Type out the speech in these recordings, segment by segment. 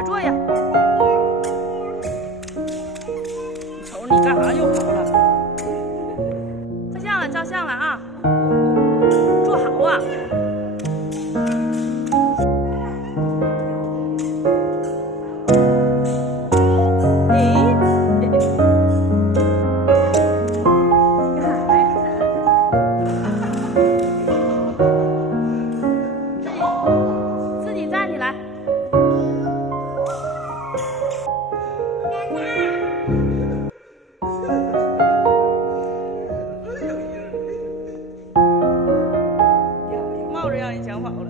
下坐呀。你瞅你干啥又跑了？照相了，照相了啊！坐好啊！自己站起来。帽子让你抢跑了。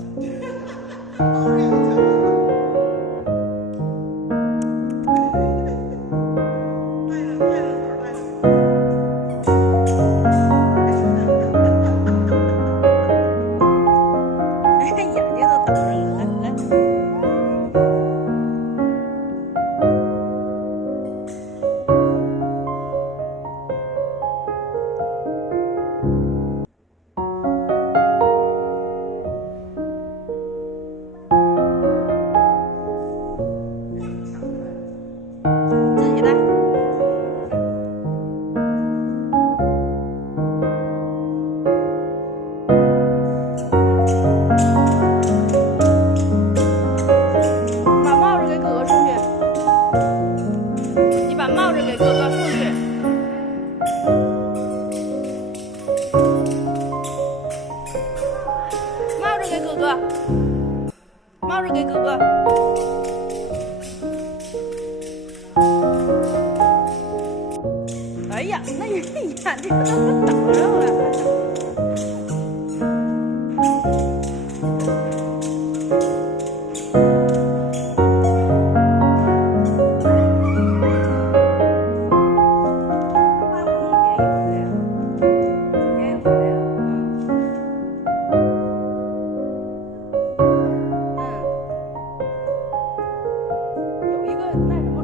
自己来。把帽子给哥哥送去。你把帽子给哥哥送去。帽子给哥哥。帽子给哥哥。哎呀，那你眼睛都挡上了。有一个那什么。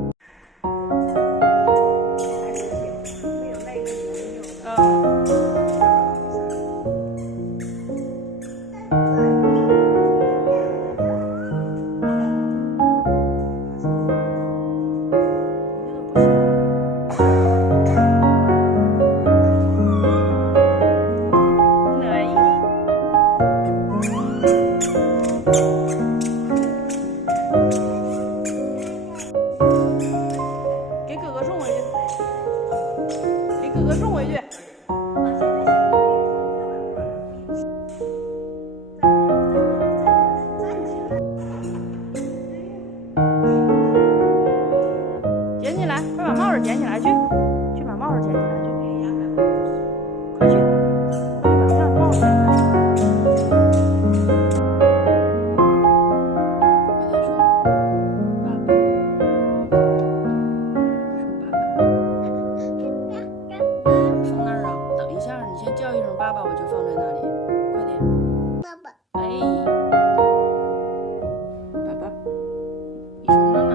给哥哥送回去。给哥哥送回去。捡起来，快把帽子捡起来去，去把帽子捡起来去，快去，把帽子捡起来。放那儿啊，等一下，你先叫一声爸爸，我就放在那里，快点。爸爸。哎，爸爸，你说妈妈，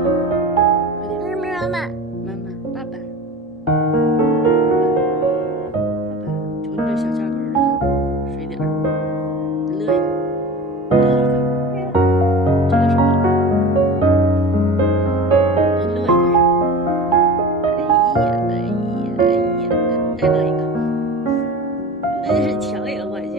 快点。妈妈。妈妈，爸爸，爸爸，瞅你这小下根儿的水点儿，乐一个，乐一个，这个是宝宝，你乐一个呀？哎呀，再乐一个，那是强颜欢笑。